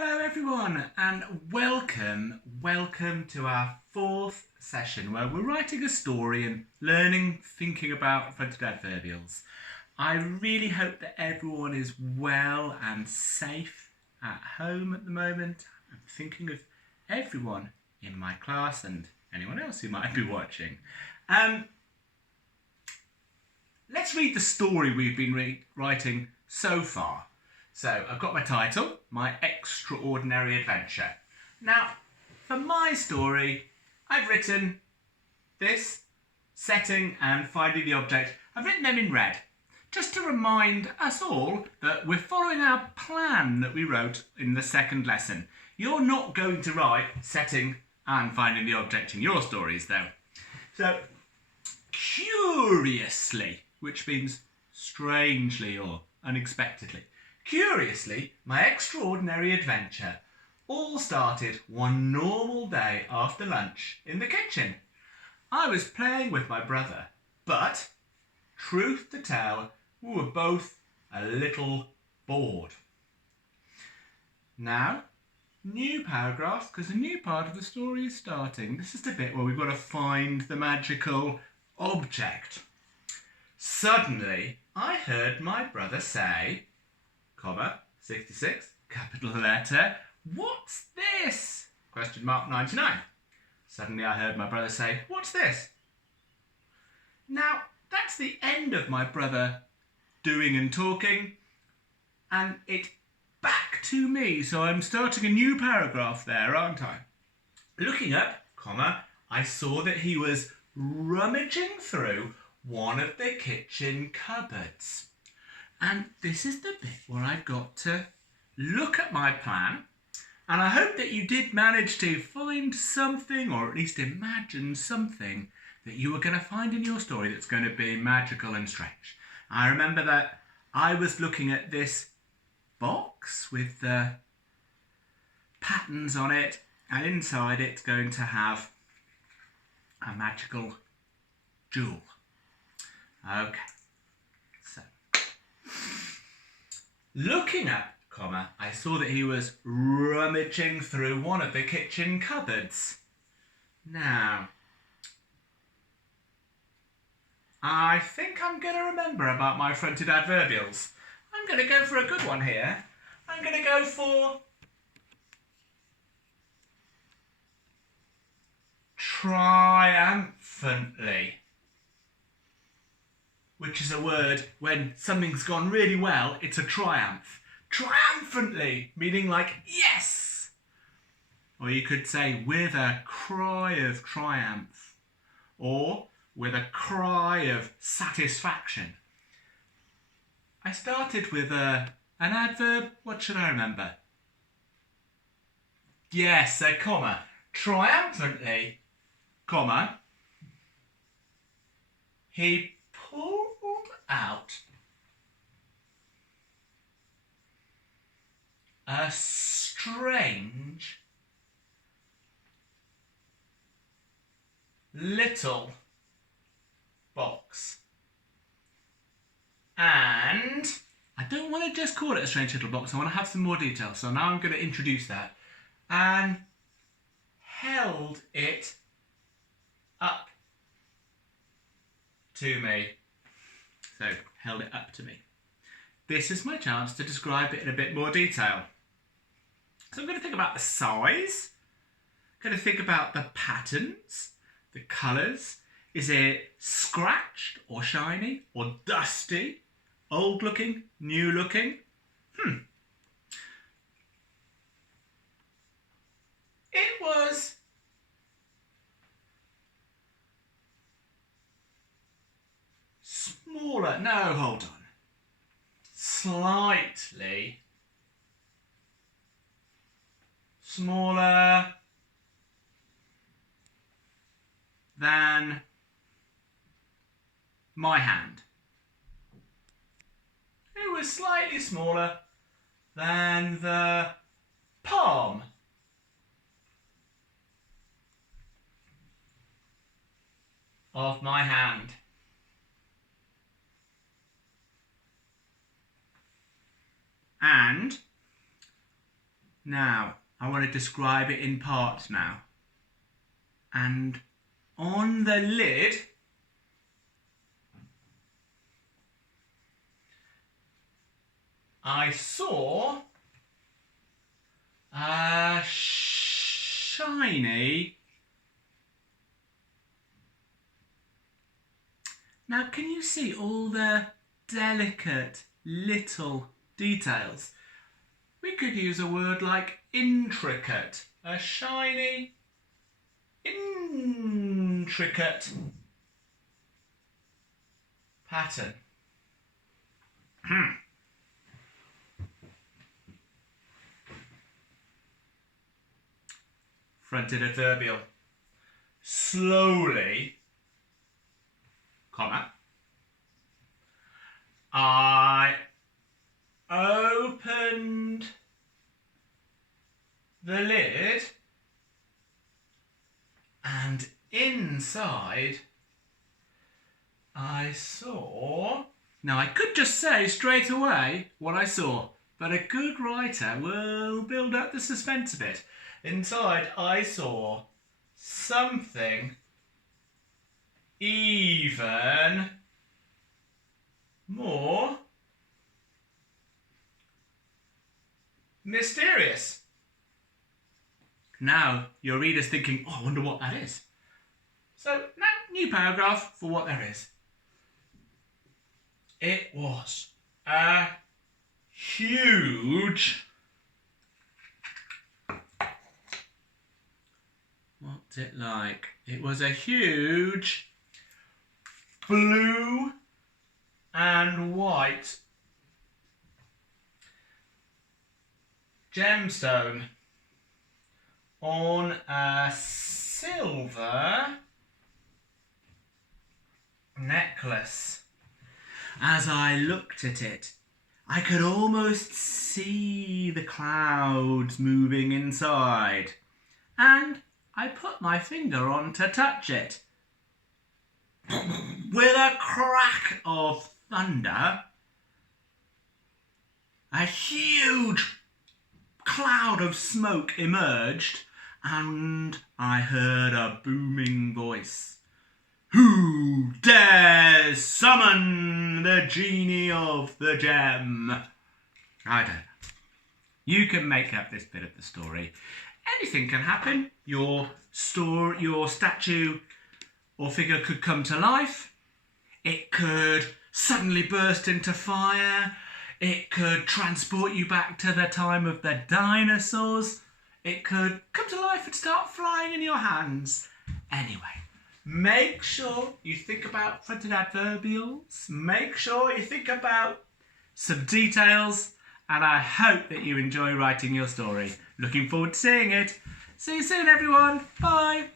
Hello everyone and welcome to our fourth session where we're writing a story and thinking about fronted adverbials. I really hope that everyone is well and safe at home at the moment. I'm thinking of everyone in my class and anyone else who might be watching. Let's read the story we've been writing so far. So I've got my title, My Extraordinary Adventure. Now, for my story, I've written this, setting and finding the object. I've written them in red, just to remind us all that we're following our plan that we wrote in the second lesson. You're not going to write setting and finding the object in your stories, though. So, curiously, which means strangely or unexpectedly, curiously, my extraordinary adventure all started one normal day after lunch in the kitchen. I was playing with my brother, but, truth to tell, we were both a little bored. Now, new paragraph, because a new part of the story is starting. This is the bit where we've got to find the magical object. Suddenly, I heard my brother say, 66, capital letter, "What's this?" Question mark 99. Suddenly I heard my brother say, "What's this?" Now, that's the end of my brother doing and talking, and it's back to me, so I'm starting a new paragraph there, aren't I? Looking up, I saw that he was rummaging through one of the kitchen cupboards. And this is the bit where I've got to look at my plan, and I hope that you did manage to find something, or at least imagine something, that you were going to find in your story that's going to be magical and strange. I remember that I was looking at this box with the patterns on it, and inside it's going to have a magical jewel. Okay. Looking up, I saw that he was rummaging through one of the kitchen cupboards. Now, I think I'm going to remember about my fronted adverbials. I'm going to go for a good one here. I'm going to go for triumphantly, which is a word when something's gone really well, it's a triumph. Triumphantly, meaning like, yes! Or you could say, with a cry of triumph. Or with a cry of satisfaction. I started with an adverb. What should I remember? Yes, a comma. Triumphantly, he pulled out a strange little box. And I don't want to just call it a strange little box, I want to have some more details. So now I'm going to introduce that. And held it up to me. So, held it up to me. This is my chance to describe it in a bit more detail. So I'm going to think about the size. I'm going to think about the patterns, the colours. Is it scratched or shiny or dusty? Old looking, new looking? It was smaller. No, hold on. Slightly smaller than my hand. It was slightly smaller than the palm of my hand. And Now, I want to describe it in parts now. And on the lid, I saw a shiny... Now, can you see all the delicate little details? We could use a word like intricate. A shiny, intricate pattern. Fronted adverbial. Slowly, comma, I opened the lid and inside I saw... Now I could just say straight away what I saw, but a good writer will build up the suspense a bit. Inside I saw something even more mysterious. Now your reader's thinking, oh, I wonder what that is. So now, new paragraph for what there is. It was a huge... What's it like? It was a huge blue and white gemstone on a silver necklace. As I looked at it, I could almost see the clouds moving inside, and I put my finger on to touch it. With a crack of thunder, a huge cloud of smoke emerged, and I heard a booming voice. Who dares summon the genie of the gem? I don't know. You can make up this bit of the story. Anything can happen. Your statue or figure could come to life. It could suddenly burst into fire. It could transport you back to the time of the dinosaurs. It could come to life and start flying in your hands. Anyway, make sure you think about fronted adverbials. Make sure you think about some details. And I hope that you enjoy writing your story. Looking forward to seeing it. See you soon, everyone. Bye.